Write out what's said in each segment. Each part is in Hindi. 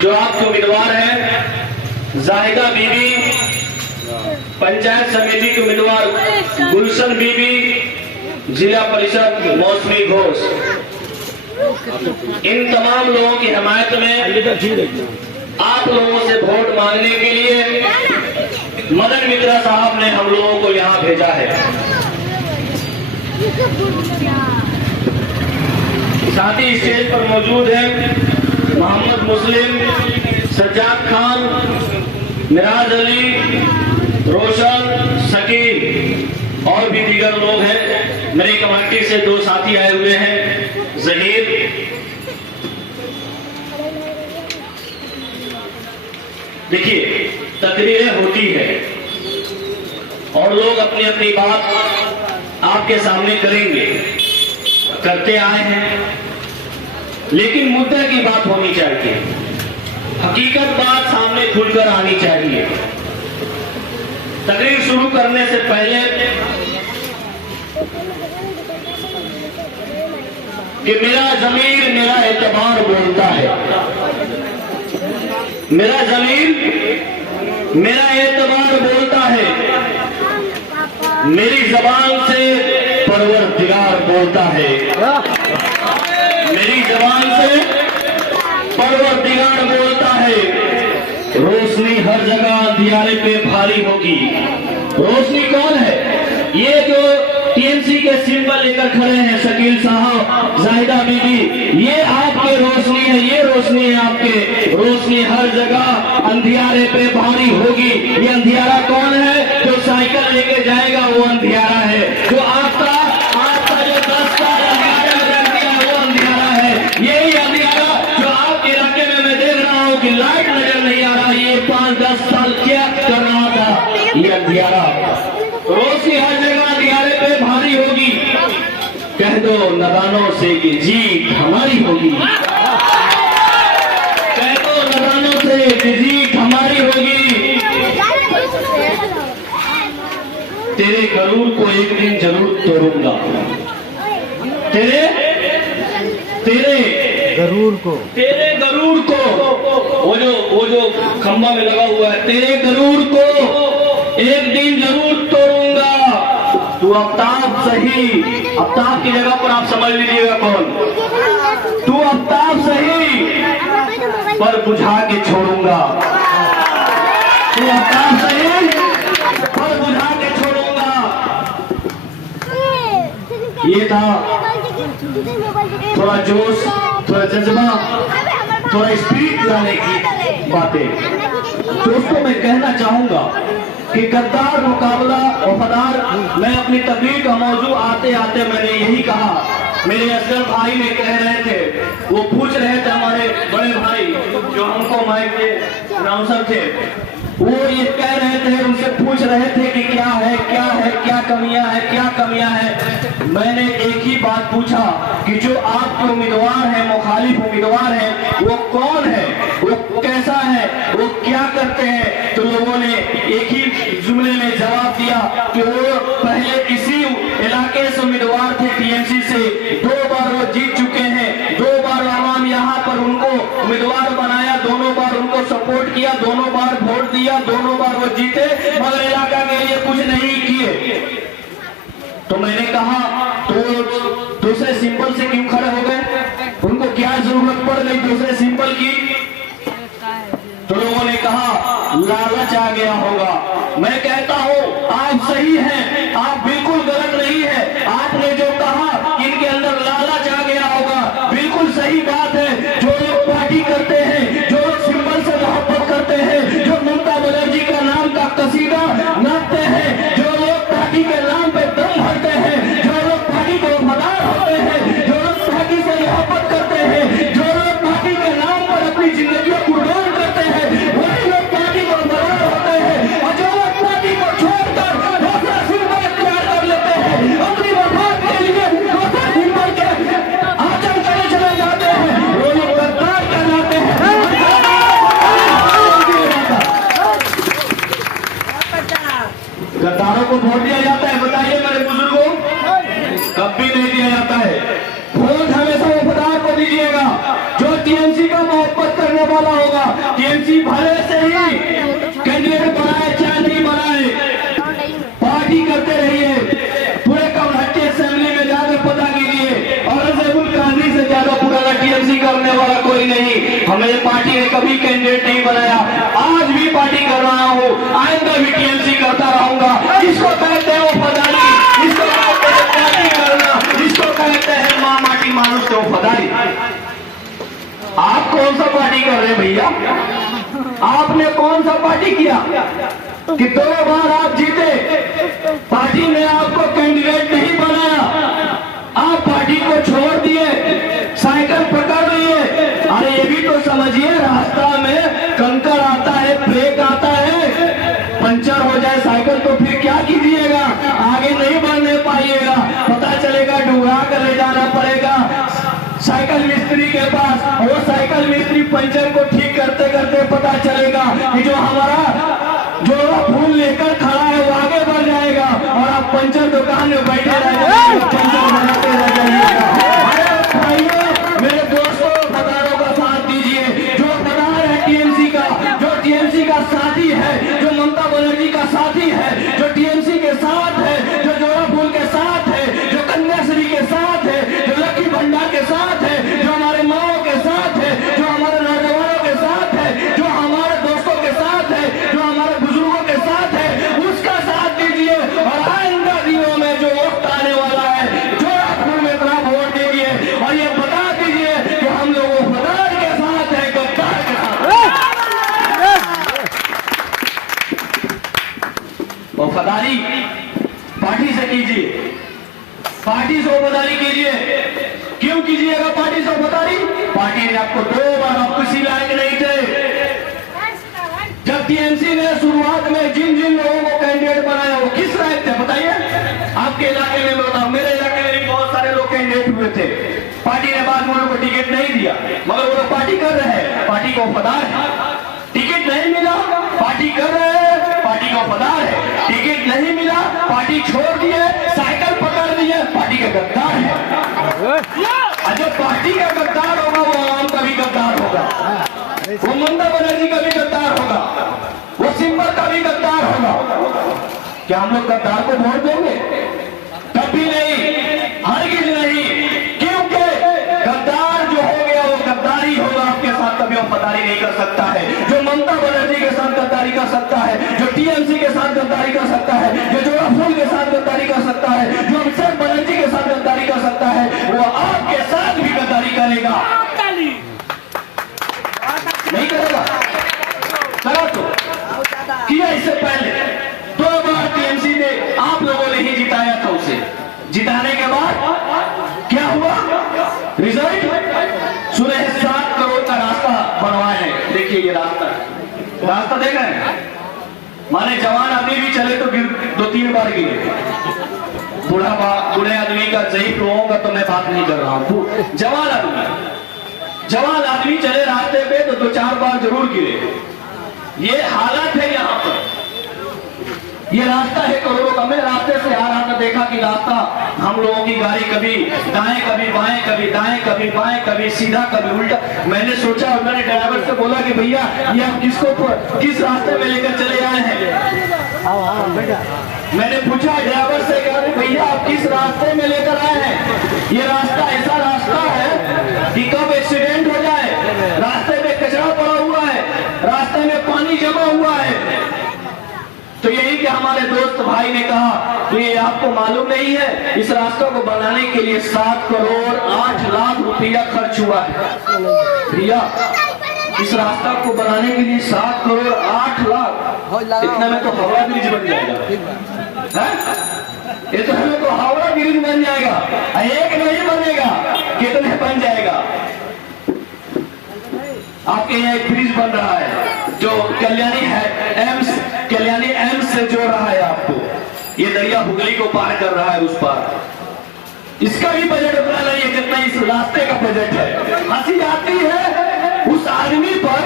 जो आपके उम्मीदवार हैं जाहिदा बीबी, पंचायत समिति के उम्मीदवार गुलशन बीबी, जिला परिषद मौसमी घोष, इन तमाम लोगों की हिमायत में आप लोगों से वोट मांगने के लिए मदन मित्रा साहब ने हम लोगों को यहाँ भेजा है। साथ ही स्टेज पर मौजूद है मोहम्मद मुस्लिम, सज्जाद खान, मिराज अली, रोशन, शकील और भी दीगर लोग हैं। मेरी कमेटी से दो साथी आए हुए हैं, जहीर। देखिए, तकरीरें होती है और लोग अपनी अपनी बात आपके सामने करेंगे, करते आए हैं, लेकिन मुद्दे की बात होनी चाहिए, हकीकत बात सामने खुलकर आनी चाहिए। तकरीर शुरू करने से पहले कि मेरा ज़मीर मेरा एतबार बोलता है, मेरा ज़मीर मेरा एतबार बोलता है, मेरी जबान से परवरदिगार बोलता है, मेरी जबान से परवरदिगार बोलता है। रोशनी हर जगह अंधियारे पे भारी होगी। रोशनी कौन है? ये जो टीएमसी के सिंबल लेकर खड़े हैं शकील साहब, जाहिदा बीबी, ये आपके रोशनी है, ये रोशनी है आपके। रोशनी हर जगह अंधियारे पे भारी होगी। ये अंधियारा कौन है? जो साइकिल लेके जाएगा वो अंधियारा है। जो आपका जो 10 साल अंधियारे में रख दिया वो अंधियारा है। यही अंधियारा जो आपके इलाके में मैं देख रहा हूँ कि लाइट नजर नहीं आ रहा, ये 5-10 साल क्या कर रहा था, ये अंधियारा। रोशनी हर जगह अंधियारे पे भारी होगी। कह दो नदानों से कि जीत हमारी होगी, कह दो नदानों से कि जीत हमारी होगी। तेरे गरूर को एक दिन जरूर तोड़ूंगा, तेरे गरूर को वो जो खंबा में लगा हुआ है, तेरे गरूर को एक दिन जरूर तोड़ूंगा। तू आफ्ताब सही, आफ्ताब की जगह पर आप समझ लीजिएगा कौन। तू आफ्ताब सही पर बुझा के छोड़ूंगा, तू आफ्ताब सही पर बुझा के छोड़ूंगा। ये था थोड़ा जोश, थोड़ा जज्बा, थोड़ा स्पीड लाने की बातें। दोस्तों, मैं कहना चाहूंगा कि गद्दार मुकाबला वफादार। मैं अपनी तकरीर का मौजू आते आते मैंने यही कहा। मेरे असगर भाई ने कह रहे थे, वो पूछ रहे थे, हमारे बड़े भाई जो हमको माइक के अनाउंसर थे, वो ये कह रहे थे, उनसे पूछ रहे थे कि क्या है, क्या कमियां हैं। मैंने एक ही बात पूछा कि जो आपके उम्मीदवार हैं, मुखालिफ उम्मीदवार हैं, वो कौन है, वो कैसा है, वो क्या करते हैं। तो लोगों ने एक ही जुमले में जवाब दिया कि वो पहले इसी इलाके से उम्मीदवार थे, टीएमसी से 2 बार वो जीत चुके हैं। 2 बार आवाम यहाँ पर उनको उम्मीदवार बनाया, दोनों बार उनको सपोर्ट किया, दोनों बार वोट दिया, दोनों बार वो जीते, मगर इलाका के लिए कुछ नहीं किए। तो मैंने कहा, तो दूसरे सिंबल से क्यों खड़े हो गए? उनको क्या जरूरत पड़ गई दूसरे सिंबल की? तो लोगों ने कहा लालच आ गया होगा। मैं कहता हूं आप सही हैं, आप बिल्कुल गलत नहीं है। आपने जो कहा इनके अंदर लालच आ गया होगा, बिल्कुल सही बात है। जो लोग पार्टी करते हैं, जो लोग सिंबल से मोहब्बत करते हैं, जो ममता बनर्जी का नाम का कसीदा नाचते हैं, जो लोग पार्टी के नाम पे दम भरते हैं, जो लोग पार्टी को वफादार होते हैं, जो लोग पार्टी से मोहब्बत करते हैं, जो लोग पार्टी के नाम पर अपनी जिंदगी को कुर्बान करते हैं, वही लोग पार्टी को वफादार होते हैं। और जो लोग पार्टी को छोड़कर दूसरा सिंबल इख्तियार कर लेते हैं, होगा, टीएमसी भले से ही कैंडिडेट बनाए चाहे नहीं बनाए, पार्टी करते रहिए, पूरे कवरहट्टी असेंबली में जाकर पता कीजिए, औरंगजेबुल काजी से ज्यादा पुराना टीएमसी करने वाला कोई नहीं। हमें पार्टी ने कभी कैंडिडेट नहीं बनाया, आज भी पार्टी कर रहा हूँ, आइंदा भी टीएमसी करता रहूंगा। इसको कहते हैं वफादारी, इसको कहते हैं पार्टी करना, इसको कहते हैं माँ माटी मानुष को वफादारी। आप कौन सा पार्टी कर रहे हैं भैया? आपने कौन सा पार्टी किया कि 2 बार आप जीते, पार्टी ने आपको कैंडिडेट नहीं बनाया, आप पार्टी को छोड़ दिए, साइकिल पकड़ लिए। अरे ये भी तो समझिए, रास्ता में कंकर आता है, ब्रेक आता है, पंचर हो जाए साइकिल तो फिर क्या कीजिएगा? आगे नहीं बढ़ने पाइएगा, पता चलेगा डुबरा कर ले जाना पड़ेगा साइकिल मिस्त्री के पास। वो साइकिल मिस्त्री पंचर को ठीक करते करते पता चलेगा कि जो फूल लेकर खड़ा है वो आगे बढ़ जाएगा और आप पंचर दुकान में बैठे रह जाएंगे, पंचर बनाते रह जाइएगा। भाइयों, मेरे दोस्तों, वफादारों का साथ दीजिए। जो वफादार है टीएमसी का, जो टीएमसी का साथी है, जो ममता बनर्जी का साथी है, जो टीएमसी के साथ है, जो जोड़ा फूल के साथ है, जो कन्याश्री के साथ है, जो लक्ष्मी भंडार के साथ है, जो हमारे माओ के साथ है, जो हमारे नौजवानों के साथ है, जो हमारे दोस्तों के साथ है, जो हमारे बुजुर्गों के साथ है, उसका साथ दीजिए। और आइंदा दिनों में जो वक्त आने वाला है, जो आपको में इतना वोट दीजिए और ये बता दीजिए कि हम लोग वफादार के साथ है, गद्दार के साथ। वफादारी पार्टी से कीजिए, पार्टी से वफादारी कीजिए। क्यों कीजिएगा पार्टी से वफादारी? पार्टी ने आपको 2 बार, आप किसी लायक नहीं थे। जब टीएमसी ने शुरुआत में जिन जिन लोगों को कैंडिडेट बनाया वो किस लायक थे बताइए? आपके इलाके में बताओ, मेरे इलाके में भी बहुत सारे लोग कैंडिडेट हुए थे, पार्टी ने बाद में उनको टिकट नहीं दिया, मगर वो लोग पार्टी कर रहे हैं, पार्टी को वफादार है। टिकट नहीं मिला, पार्टी कर रहे हैं, पार्टी को वफादार है। टिकट नहीं मिला, पार्टी छोड़ दिए, साइकिल पकड़ दिए, पार्टी के गद्दार है। जो पार्टी का गद्दार होगा वो आवाम का भी गद्दार होगा, वो ममता बनर्जी का भी गद्दार होगा, वो सिंबल का भी गद्दार होगा। क्या हम लोग गद्दार को वोट देंगे? कभी नहीं, हरगिज नहीं, क्योंकि गद्दार जो हो गया वो गद्दार ही होगा, आपके साथ कभी वफादारी नहीं कर सकता है। जो ममता बनर्जी के साथ गद्दारी कर सकता है, जो टीएमसी के साथ गद्दारी कर सकता है, जो जोड़ा फूल के साथ गद्दारी कर सकता है, जो अभिषेक बनर्जी के साथ गद्दारी कर सकता है, वो आपके साथ भी गद्दारी करेगा। नहीं करेगा? करा तो किया इससे पहले 2 बार टीएमसी ने, आप लोगों ने ही जिताया था उसे। जिताने के बाद क्या हुआ? रिजल्ट सुने 7 करोड़ का रास्ता बनवाए हैं। देखिए ये रास्ता देख रहे हैं, माने जवान आदमी भी चले तो 2-3 बार गिरे, बूढ़े आदमी का, ज़ईफ लोगों का तो मैं बात नहीं कर रहा हूँ, जवान आदमी चले रास्ते पे तो 2-4 बार जरूर गिरे। ये हालत है यहाँ पर, ये रास्ता है करोड़ों का। मैं रास्ते से आ रहा था, देखा कि रास्ता, हम लोगों की गाड़ी कभी दाएं कभी बाएं, कभी दाएं कभी बाएं, कभी सीधा कभी उल्टा। मैंने सोचा और मैंने ड्राइवर से बोला कि भैया ये आप किस रास्ते में लेकर चले आए हैं? मैंने पूछा ड्राइवर से कि भैया आप किस रास्ते में लेकर आए हैं? ये रास्ता ऐसा रास्ता है कि कब एक्सीडेंट हो जाए, रास्ते में कचरा पड़ा हुआ है, रास्ते में पानी जमा हुआ है। तो यही कि हमारे दोस्त भाई ने कहा तो ये आपको मालूम नहीं है, इस रास्ते को बनाने के लिए 7 करोड़ 8 लाख रुपया खर्च हुआ है। भैया इस रास्ता को बनाने के लिए 7 करोड़ 8 लाख, इतने में तो हावड़ा ब्रिज बन जाएगा। इतने में तो हावड़ा ब्रिज बन जाएगा, एक नहीं बनेगा, कितने बन जाएगा? आपके यहाँ एक ब्रिज बन रहा है जो कल्याणी एम्स से जोड़ रहा है आपको, ये दरिया हुगली को पार कर रहा है उस पार। इसका भी बजट उतना नहीं है जितना इस रास्ते का बजट है। हंसी आती है उस आदमी पर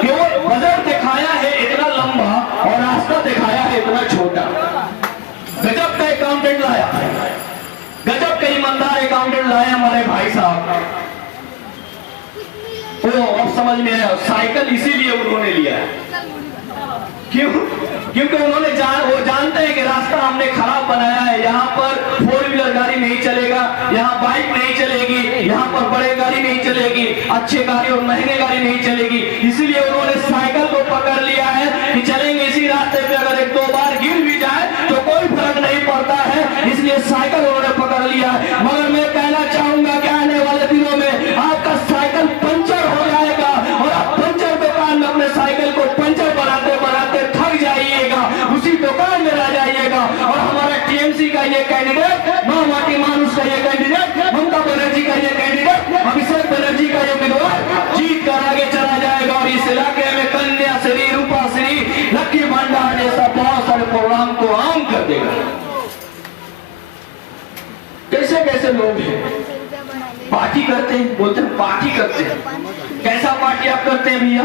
कि वो बजट दिखाया है इतना लंबा और रास्ता दिखाया है इतना छोटा। गजब का अकाउंटेंट लाया, गजब का ईमानदार अकाउंटेंट लाया हमारे भाई साहब। वो अब समझ में आया, साइकिल इसीलिए उन्होंने लिया है। क्यों? क्योंकि उन्होंने वो जानते हैं कि रास्ता हमने खराब बनाया है, यहाँ पर 4 व्हीलर गाड़ी नहीं चलेगा, यहाँ बाइक नहीं चलेगी, यहाँ पर बड़े गाड़ी नहीं चलेगी, अच्छे गाड़ी और महंगे गाड़ी नहीं चलेगी। इसीलिए उन्होंने साइकिल को पकड़ लिया है कि चलेंगे इसी रास्ते पे, अगर 1-2 बार गिर भी जाए तो कोई फर्क नहीं पड़ता है, इसलिए साइकिल उन्होंने पकड़ लिया है। मगर मैं कहना चाहूंगा कि आने वाले दिनों में आपका साइकिल पंचर हो जाएगा और आप पंचर दुकान में अपने साइकिल को पंचर बनाते बनाते थक जाइएगा, उसी दुकान में रह जाइएगा। और हमारा टीएमसी का ये कैंडिडेट, मां माटी मानुष का ये कैंडिडेट, ममता बनर्जी का ये कैंडिडेट, अभिषेक बनर्जी का ये उम्मीदवार जीत कर आगे चला जाएगा और इस इलाके में कन्याश्री, रूपाश्री, लक्की भंडार जैसा बहुत सारे प्रोग्राम को आम कर देगा। कैसे कैसे लोग हैं, पार्टी करते हैं, बोलते हैं पार्टी करते हैं। कैसा पार्टी आप करते हैं भैया?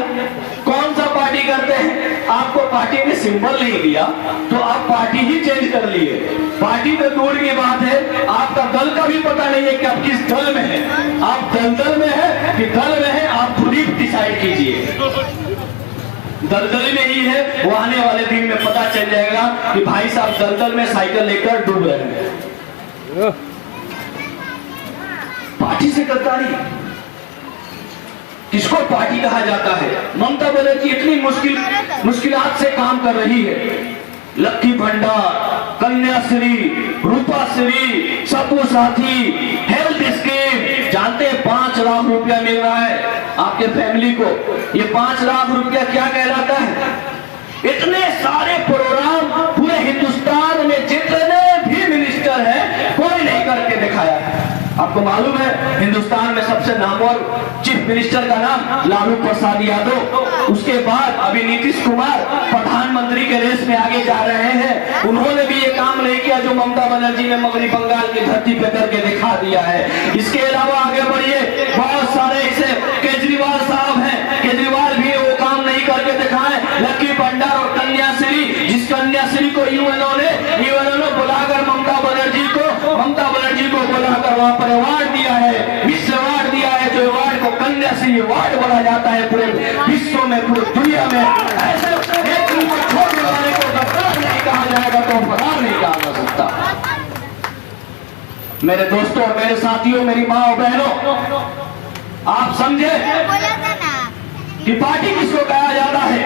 कौन सा पार्टी करते हैं? आपको पार्टी ने सिंबल नहीं दिया तो आप पार्टी ही चेंज कर लिए। पार्टी तो दूर की बात है, आपका दल का भी पता नहीं है कि आप किस दल में हैं। आप दलदल में है कि दल में है, आप खुद ही डिसाइड कीजिए। दलदल में ही है, वो आने वाले दिन में पता चल जाएगा कि भाई साहब दलदल में साइकिल लेकर डूब रहे हैं। पार्टी से गद्दारी, किसको पार्टी कहा जाता है? ममता बनर्जी इतनी मुश्किलात से काम कर रही है। लक्की भंडार, कन्याश्री, रूपाश्री, सबको साथी, हेल्थ स्कीम, जानते हैं 5 लाख रुपया मिल रहा है आपके फैमिली को। ये 5 लाख रुपया क्या कहलाता है? इतने सारे प्रोग्राम पूरे हिंदुस्तान में जितने भी मिनिस्टर हैं कोई नहीं करके दिखाया है। आपको मालूम है हिंदुस्तान में सबसे नामवर चीफ मिनिस्टर का नाम लालू प्रसाद यादव, उसके बाद अभी नीतीश कुमार प्रधानमंत्री के रेस में आगे जा रहे हैं। उन्होंने भी ये काम नहीं किया जो ममता बनर्जी ने मगरी बंगाल की धरती पे करके दिखा दिया है। इसके अलावा आगे बढ़िए, बहुत सारे ऐसे केजरीवाल साहब हैं, केजरीवाल भी वो काम नहीं करके दिखाए। लक्की भंडार और कन्याश्री, जिस कन्याश्री को यूएनओ ने बुलाकर ममता बनर्जी को बुलाकर वहां पर अवार्ड दिया है, विश्व अवार्ड दिया है, जो अवार्ड को कन्याश्री अवार्ड बोला जाता है पूरे विश्व में, पूरी दुनिया में। ऐसे एक को छोड़ने वाले को गद्दार नहीं कहा जाएगा तो वफादार नहीं कहा जा सकता। मेरे दोस्तों, मेरे साथियों, मेरी माँ और बहनों, आप समझे कि पार्टी किसको कहा जाता है?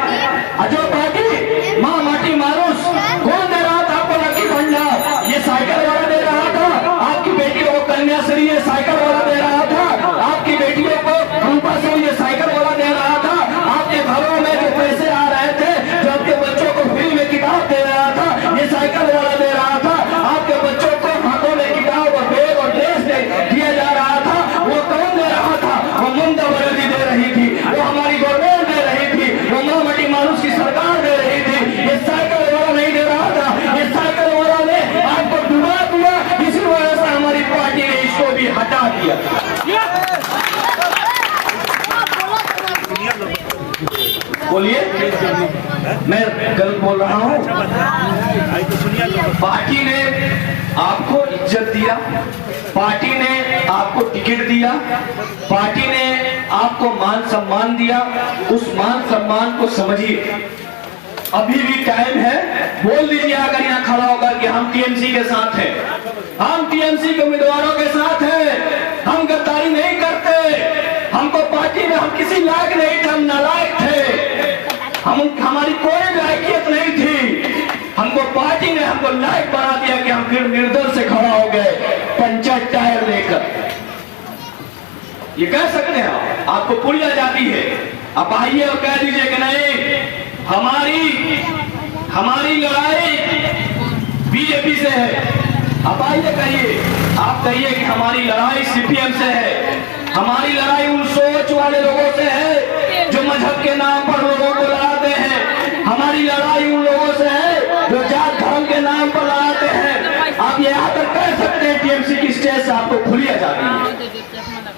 जो पार्टी माँ माटी मानुष, कौन दे रहा था आपको? लक्की भंडार, ये साइकिल वाला दे रहा था। आपकी बेटियों को कन्याश्री ये साइकिल वाला दे रहा था। आपकी बेटियों को रूपाश्री ये साइकिल वाला दे रहा था। आपके घरों में जो पैसे आ रहे थे, जो आपके बच्चों को फ्री में किताब दे रहा था, ये साइकिल वाला दे रहा था। आपके बच्चों को हाथों में किताब और बैग और ड्रेस दिया जा रहा था। वो कौन दे रहा था? वो ममता बनर्जी दे रही थी, वो हमारी गवर्नमेंट दे रही थी, वो माँ माटी मानुष की सरकार दे रही थी। ये साइकिल वाला नहीं दे रहा था। ये साइकिल वाला ने आपको डुबा दिया, इसी वजह से हमारी पार्टी ने इसको भी हटा दिया। बोलिए, मैं गलत बोल रहा हूँ? पार्टी ने आपको इज्जत दिया, पार्टी ने आपको टिकट दिया, पार्टी ने आपको मान सम्मान दिया। उस मान सम्मान को समझिए। अभी भी टाइम है, बोल दीजिए अगर यहाँ खड़ा होकर कि हम टीएमसी के साथ हैं, हम टीएमसी के उम्मीदवारों के साथ हैं, हम गद्दारी नहीं करते। हमको पार्टी में हम किसी लायक नहीं थे, हम नालायक थे, हमारी कोई लायकियत नहीं थी। हमको पार्टी ने हमको लायक बना दिया कि हम फिर निर्दल से खड़ा हो गए पंचायत टायर लेकर। ये कह सकते हैं आपको पुलिया जाती है, आप आइए और कह दीजिए कि नहीं, हमारी लड़ाई बीजेपी से है। आप आइए कहिए, आप कहिए कि हमारी लड़ाई सीपीएम से है, हमारी लड़ाई उन सोच वाले लोगों से है जो मजहब के नाम पर लोगों को लड़ाते हैं, हमारी लड़ाई उन लोगों से है जो जात धर्म के नाम पर लड़ाते हैं। आप ये आकर कह सकते हैं टीएमसी की स्टेज से आपको खुलिया जाती है।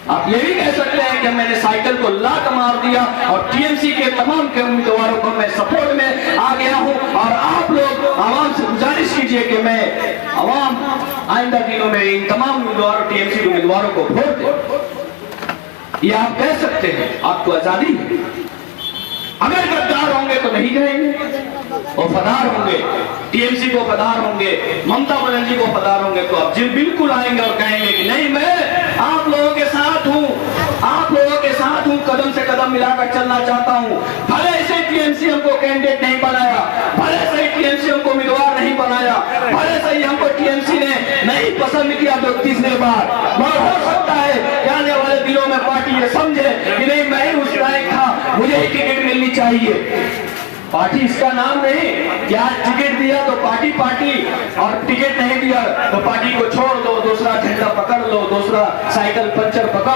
आप ये भी कह सकते हैं कि मैंने साइकिल को लात मार दिया और टीएमसी के तमाम के उम्मीदवारों को मैं सपोर्ट में आ गया हूं। और आप लोग आवाम से गुजारिश कीजिए कि मैं आवाम आइंदा दिनों में इन तमाम उम्मीदवारों, टीएमसी के उम्मीदवारों को वोट दें। ये आप कह सकते हैं, आपको आजादी है। अगर गद्दार होंगे तो नहीं कहेंगे, वफादार होंगे, टीएमसी को वफादार होंगे, ममता बनर्जी को वफादार होंगे, तो आप जिन बिल्कुल आएंगे और कहेंगे कि नहीं, मैं आप लोगों के साथ हूं, आप लोगों के साथ हूं, कदम से कदम मिलाकर चलना चाहता हूं। भले से टीएमसी हमको कैंडिडेट नहीं बनाया, भले से टीएमसी हमको उम्मीदवार नहीं बनाया, भले से हमको टीएमसी ने नहीं पसंद किया तो तीसरे बार, मगर हो सकता है कि आने वाले दिनों में पार्टी ये समझे कि नहीं, मैं ही उस लायक था, मुझे ही टिकट मिलनी चाहिए। पार्टी इसका नाम नहीं कि आज टिकट दिया तो पार्टी और टिकट नहीं दिया तो पार्टी को छोड़ दो, दूसरा झंडा पकड़ लो, दूसरा साइकिल पंचर पकड़